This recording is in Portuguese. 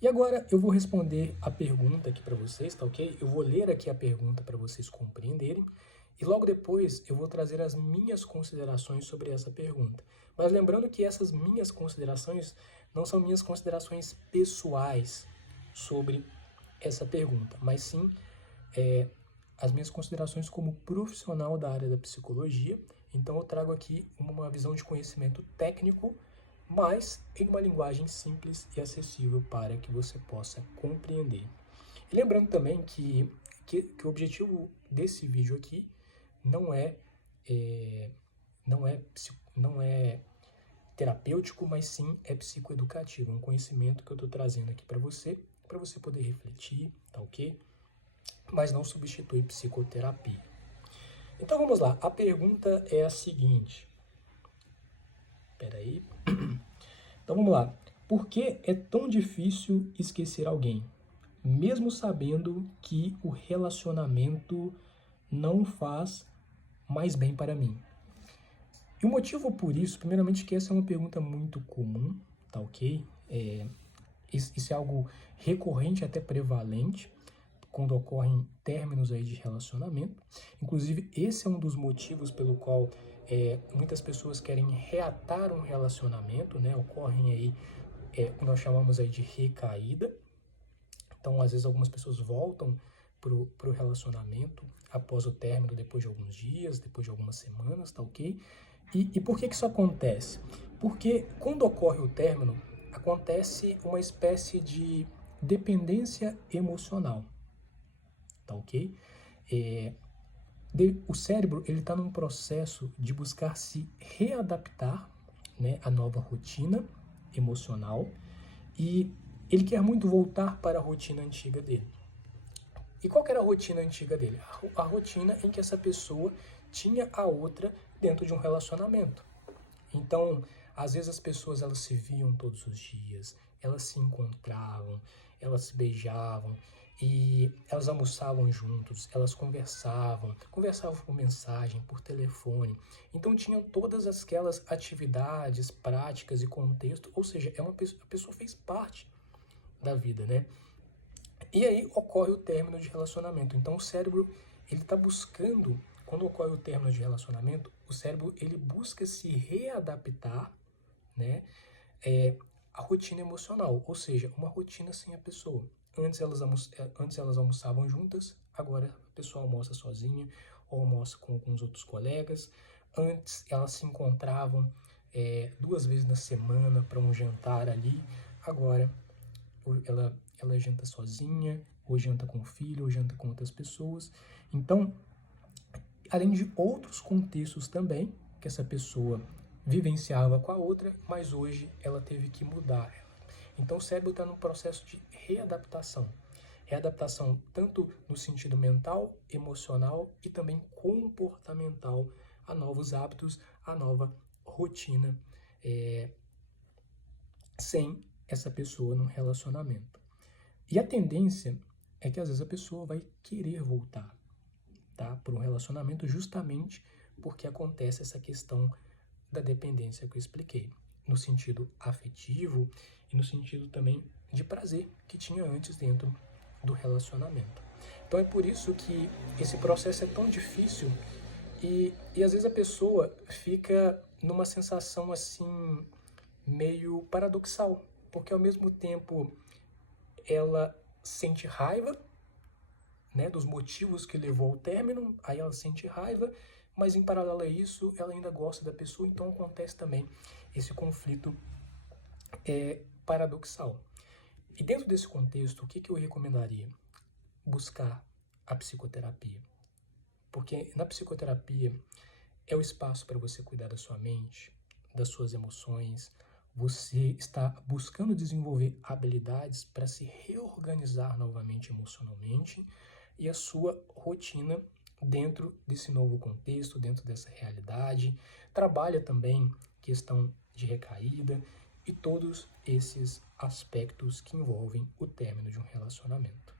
E agora eu vou responder a pergunta aqui para vocês, tá ok? Eu vou ler aqui a pergunta para vocês compreenderem e logo depois eu vou trazer as minhas considerações sobre essa pergunta. Mas lembrando que essas minhas considerações não são minhas considerações pessoais sobre essa pergunta, mas sim as minhas considerações como profissional da área da psicologia. Então eu trago aqui uma visão de conhecimento técnico, mas em uma linguagem simples e acessível para que você possa compreender. E lembrando também que o objetivo desse vídeo aqui não é, não é terapêutico, mas sim é psicoeducativo. É um conhecimento que eu estou trazendo aqui para você poder refletir, tá ok? Mas não substitui psicoterapia. Então vamos lá, a pergunta é a seguinte. Espera aí. Então vamos lá. Por que é tão difícil esquecer alguém, mesmo sabendo que o relacionamento não faz mais bem para mim? E o motivo por isso, primeiramente, que essa é uma pergunta muito comum, tá ok? Isso é algo recorrente, até prevalente, quando ocorrem términos aí de relacionamento. Inclusive, esse é um dos motivos pelo qual muitas pessoas querem reatar um relacionamento, né? Ocorrem aí o que nós chamamos aí de recaída. Então, às vezes, algumas pessoas voltam pro relacionamento após o término, depois de alguns dias, depois de algumas semanas, tá ok? E por que isso acontece? Porque quando ocorre o término, acontece uma espécie de dependência emocional, tá ok? O cérebro ele está num processo de buscar se readaptar, né, à nova rotina emocional e ele quer muito voltar para a rotina antiga dele. E qual que era a rotina antiga dele? A rotina em que essa pessoa tinha a outra dentro de um relacionamento. Então, às vezes as pessoas elas se viam todos os dias, elas se encontravam, elas se beijavam e elas almoçavam juntos, elas conversavam por mensagem, por telefone. Então tinham todas aquelas atividades, práticas e contexto, ou seja, a pessoa fez parte da vida, né? E aí ocorre o término de relacionamento. Então o cérebro ele está buscando, quando ocorre o término de relacionamento, o cérebro ele busca se readaptar, né, à rotina emocional, ou seja, uma rotina sem a pessoa. Antes elas almoçavam juntas, agora a pessoa almoça sozinha ou almoça com os outros colegas. Antes elas se encontravam 2 vezes na semana para um jantar ali, agora ela janta sozinha, ou janta com o filho, ou janta com outras pessoas. Então, além de outros contextos também, que essa pessoa vivenciava com a outra, mas hoje ela teve que mudar. Então o cérebro está num processo de readaptação. Readaptação tanto no sentido mental, emocional e também comportamental a novos hábitos, a nova rotina, sem essa pessoa no relacionamento. E a tendência é que às vezes a pessoa vai querer voltar, tá, para um relacionamento justamente porque acontece essa questão da dependência que eu expliquei, no sentido afetivo e no sentido também de prazer que tinha antes dentro do relacionamento. Então é por isso que esse processo é tão difícil e às vezes a pessoa fica numa sensação assim meio paradoxal, porque ao mesmo tempo ela sente raiva, né, dos motivos que levou ao término, aí ela sente raiva, mas em paralelo a isso, ela ainda gosta da pessoa, então acontece também esse conflito paradoxal. E dentro desse contexto, o que eu recomendaria? Buscar a psicoterapia. Porque na psicoterapia é o espaço para você cuidar da sua mente, das suas emoções, você está buscando desenvolver habilidades para se reorganizar novamente emocionalmente e a sua rotina dentro desse novo contexto, dentro dessa realidade. Trabalha também questão de recaída e todos esses aspectos que envolvem o término de um relacionamento.